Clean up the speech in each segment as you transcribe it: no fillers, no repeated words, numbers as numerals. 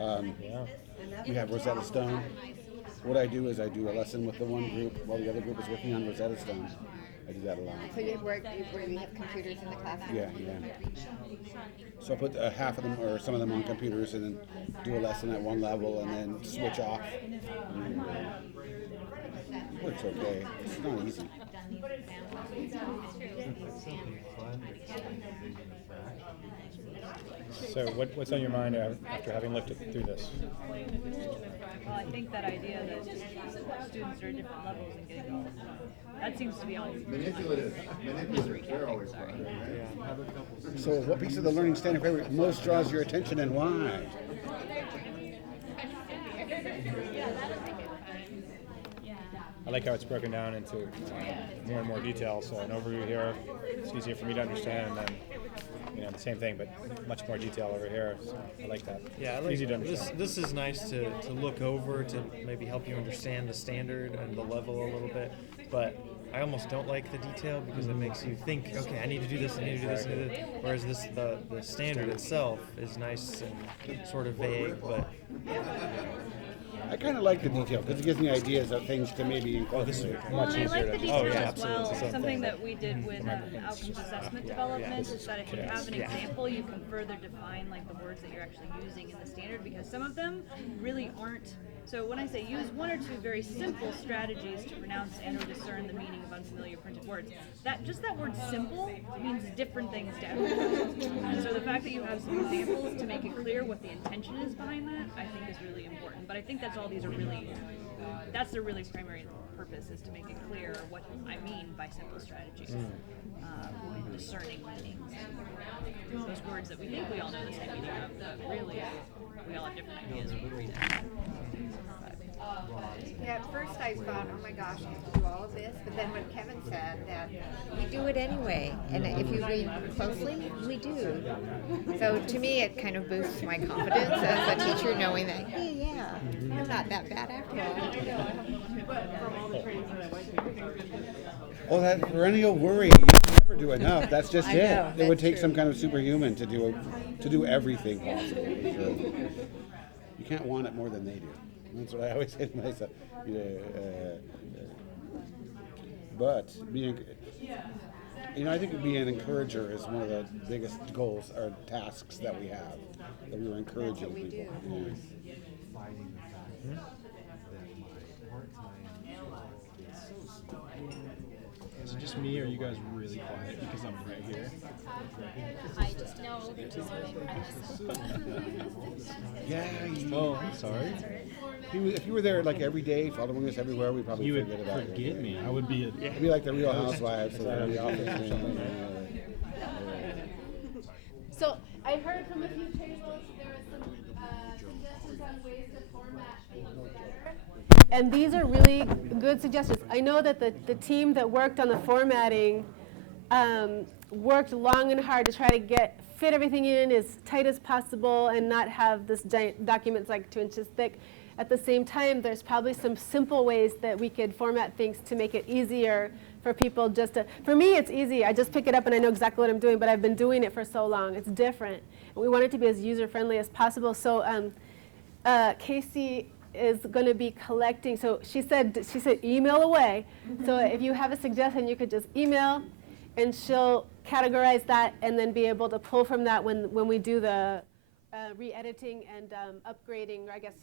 Yeah. We have Rosetta Stone. What I do is I do a lesson with the one group while the other group is working on Rosetta Stone. I do that a lot. So you work where you have computers in the classroom? Yeah, yeah. So I put half of them or some of them on computers and then do a lesson at one level and then switch off. And, it works okay. It's not easy. Something fun that's vision of fraction. So what's on your mind after having looked through this? Well, I think that idea that students are at different levels and getting all that seems to be on. Manipulative. They're always fun, right? So what piece of the learning standard framework most draws your attention and why? I like how it's broken down into more and more detail. So an overview here, it's easier for me to understand, and then the same thing, but much more detail over here. So I like that. Yeah, I like Easy to this. understand. This is nice to look over to maybe help you understand the standard and the level a little bit. But I almost don't like the detail because it makes you think, okay, I need to do this, I need to do this, I need to do this. Whereas the standard itself is nice and sort of vague, but I kind of like the detail because it gives me ideas of things to maybe incorporate. Much And I easier like the to. detail Oh, yeah, as well. absolutely. Something that we did with outcomes assessment development is that if you have an example, you can further define like the words that you're actually using in the standard because some of them really aren't. So when I say use one or two very simple strategies to pronounce and or discern the meaning of unfamiliar printed words, that word simple means different things to everyone. And so the fact that you have some examples to make it clear what the intention is behind that, I think is really important. But I think that's all these are really, that's their really primary purpose is to make it clear what I mean by simple strategies. Discerning meanings. Those words that we think we all know the same meaning of, but really we all have different ideas when we read it. Yeah, at first I thought, oh my gosh, I have to do all of this. But then when Kevin said that we do it anyway, and if you read closely, we do. So to me, it kind of boosts my confidence as a teacher, knowing that, hey, yeah, I'm not that bad after all. Well, that perennial worry, you can never do enough. That's just I it. know, It would that's take true. some kind of superhuman to do everything possible. So you can't want it more than they do. That's what I always say to myself. But being, I think being an encourager is one of the biggest goals or tasks that we have. That we were encouraging That's what we people. do. Yeah. Fighting the fact that my part-time is so small. Is it just me, or are you guys really quiet because I'm right here? I just know that just I Yeah. Oh, I'm sorry. If you were there like every day, following us everywhere, we'd probably You would forget about forget it. me. I would be. It'd be like the Real Housewives or the Office. So I heard from a few tables there was some suggestions on ways to format things better. And these are really good suggestions. I know that the team that worked on the formatting worked long and hard to try to fit everything in as tight as possible and not have this giant documents like 2 inches thick. At the same time, there's probably some simple ways that we could format things to make it easier for people for me, it's easy. I just pick it up and I know exactly what I'm doing, but I've been doing it for so long. It's different. And we want it to be as user-friendly as possible. So Casey is going to be collecting. So she said email away. So if you have a suggestion, you could just email, and she'll categorize that and then be able to pull from that when we do the re-editing and upgrading, I guess,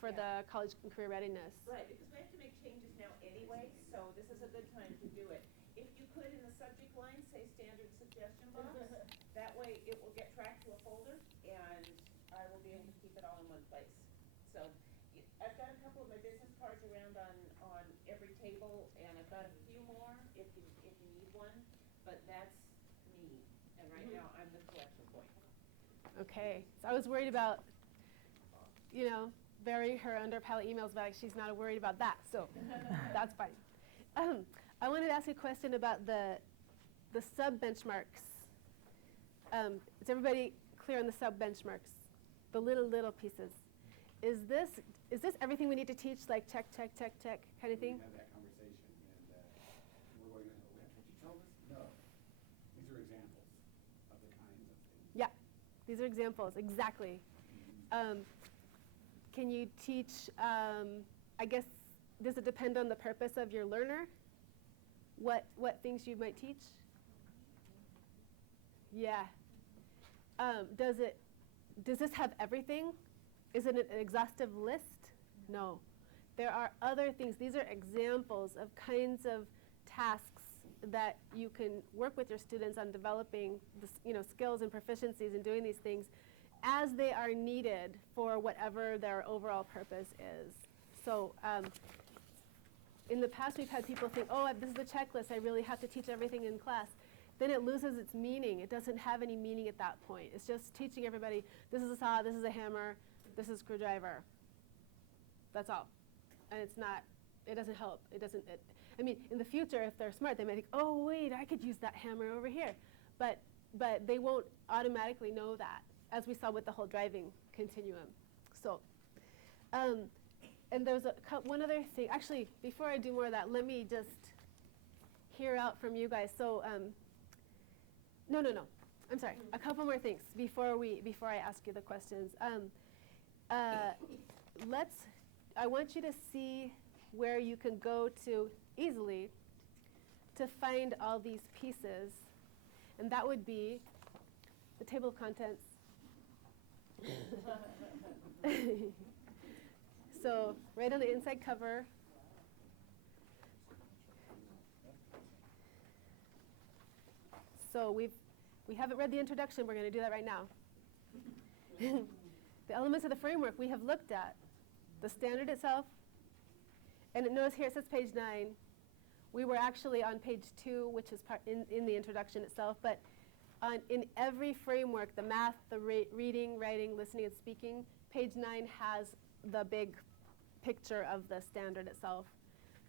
for the college and career readiness. Right, because we have to make changes now anyway, so this is a good time to do it. If you could, in the subject line, say standard suggestion box, that way it will get tracked to a folder, and I will be able to keep it all in one place. So I've got a couple of my business cards around on every table, and I've got a few more if you need one, but that's me. And right now, I'm the collection point. Okay, so I was worried about, burying her under a pile of emails, but she's not worried about that, so that's fine. I wanted to ask a question about the sub-benchmarks. Is everybody clear on the sub-benchmarks? The little pieces. Is this everything we need to teach, like check kind of thing? We had that conversation, and we're going to, we have to teach all this? No. These are examples of the kinds of things. Yeah, these are examples, exactly. Can you teach, I guess, does it depend on the purpose of your learner? What things you might teach? Yeah. Does this have everything? Is it an exhaustive list? No. There are other things. These are examples of kinds of tasks that you can work with your students on developing skills and proficiencies in doing these things as they are needed for whatever their overall purpose is. So in the past, we've had people think, oh, this is a checklist. I really have to teach everything in class. Then it loses its meaning. It doesn't have any meaning at that point. It's just teaching everybody, this is a saw, this is a hammer, this is a screwdriver. That's all. And it's not, it doesn't help. I mean, in the future, if they're smart, they might think, oh, wait, I could use that hammer over here. But they won't automatically know that, as we saw with the whole driving continuum. So, and there's one other thing. Actually, before I do more of that, let me just hear out from you guys. So, no. I'm sorry. A couple more things before I ask you the questions. I want you to see where you can go to easily to find all these pieces, and that would be the table of contents. So right on the inside cover. So we haven't read the introduction. We're going to do that right now. The elements of the framework we have looked at. The standard itself. And notice here it says page 9. We were actually on page 2, which is in the introduction itself. But in every framework, the math, the reading, writing, listening, and speaking, page 9 has the big picture of the standard itself.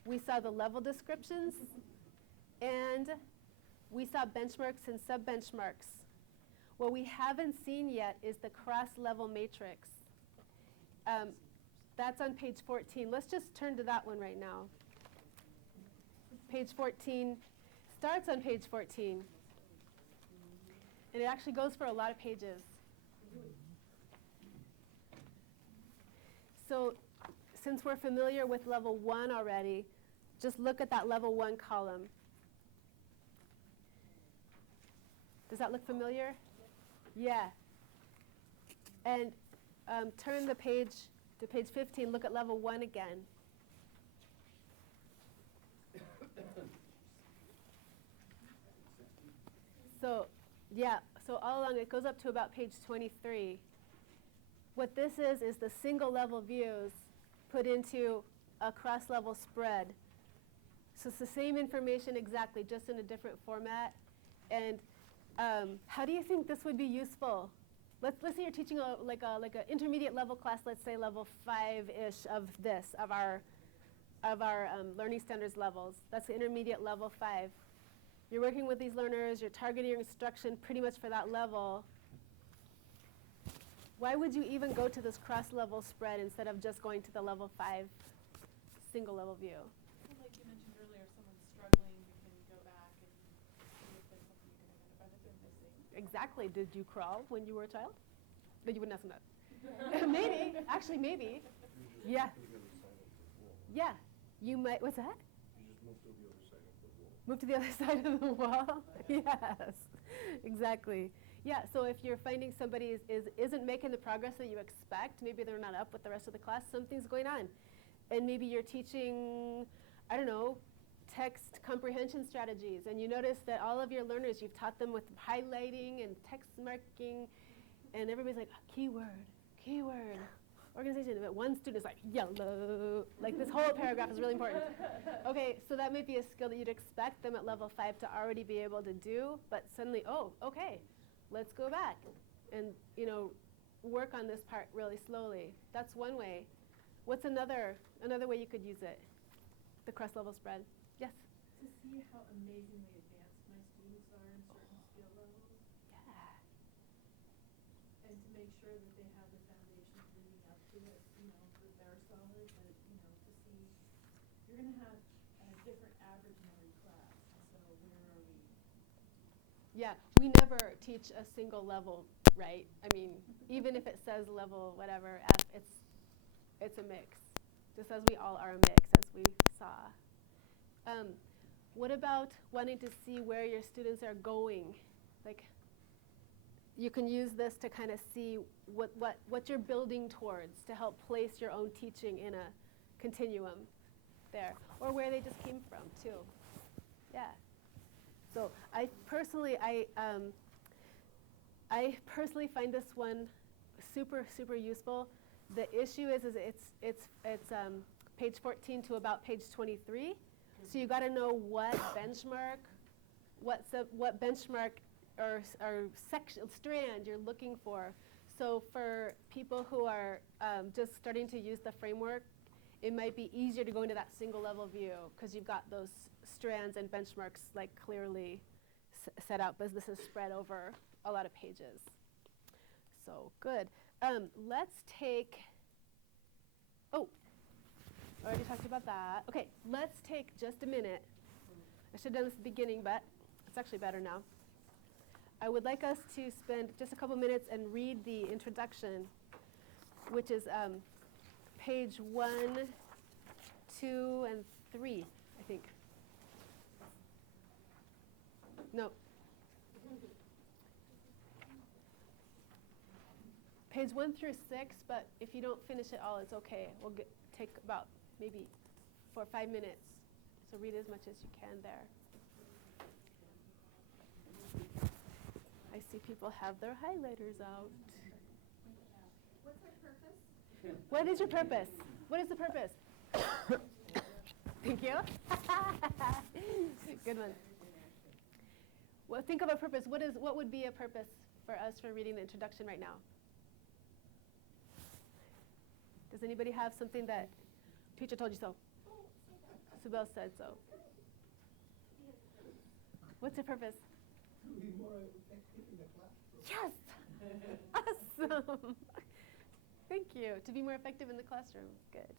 We saw the level descriptions, and we saw benchmarks and sub-benchmarks. What we haven't seen yet is the cross-level matrix. That's on page 14. Let's just turn to that one right now. Page 14 starts on page 14. And it actually goes for a lot of pages. So since we're familiar with level 1 already, just look at that level 1 column. Does that look familiar? Yeah. And turn the page to page 15, look at level 1 again. So, yeah, so all along it goes up to about page 23. What this is the single level views put into a cross-level spread. So it's the same information exactly, just in a different format. And how do you think this would be useful? Let's say you're teaching like an intermediate level class, let's say level 5-ish of our learning standards levels. That's the intermediate level 5. You're working with these learners, you're targeting your instruction pretty much for that level. Why would you even go to this cross-level spread instead of just going to the level 5 single level view? Well, like you mentioned earlier, if someone's struggling, you can go back and see if there's something you can identify that they're missing. Exactly. Did you crawl when you were a child? No, you wouldn't ask them that. Maybe. Actually, maybe. Yeah. Yeah. You might. What's that? Move to the other side of the wall? Yes, exactly. Yeah, so if you're finding somebody isn't making the progress that you expect, maybe they're not up with the rest of the class, something's going on. And maybe you're teaching, I don't know, text comprehension strategies, and you notice that all of your learners, you've taught them with highlighting and text marking, and everybody's like, keyword, organization. But one student is like, yellow. Like this whole paragraph is really important. Okay, so that might be a skill that you'd expect them at level 5 to already be able to do, but suddenly, oh, okay, let's go back and, work on this part really slowly. That's one way. What's another way you could use it? The cross-level spread. Yes? To see how amazingly advanced my students are in certain skill levels. Yeah. And to make sure that they have the foundations leading up to it, that they're solid, but, to see, you're going to have a different average memory class, so where are we? Yeah, we never teach a single level, right? I mean, even if it says level whatever F, it's a mix. Just as we all are a mix, as we saw. What about wanting to see where your students are going? Like, you can use this to kind of see what you're building towards to help place your own teaching in a continuum there, or where they just came from too. Yeah. So I personally find this one super useful. The issue is it's page 14 to about page 23. So you got to know what benchmark, what benchmark or section strand you're looking for. So for people who are just starting to use the framework, it might be easier to go into that single level view because you've got those strands and benchmarks like clearly set out, but this is spread over a lot of pages. So good. Let's take, already talked about that. Okay, let's take just a minute. I should have done this at the beginning, but it's actually better now. I would like us to spend just a couple minutes and read the introduction, which is page 1, 2, and 3, I think. No. Page 1 through 6, but if you don't finish it all, it's okay. We'll take about maybe 4 or 5 minutes. So read as much as you can there. I see people have their highlighters out. What's our purpose? What is your purpose? What is the purpose? Thank you. Good one. Well, think of a purpose. What would be a purpose for us for reading the introduction right now? Does anybody have something that teacher told you so? Subel said so. What's your purpose? To be more effective in the classroom. Yes! Awesome! Thank you. To be more effective in the classroom. Good.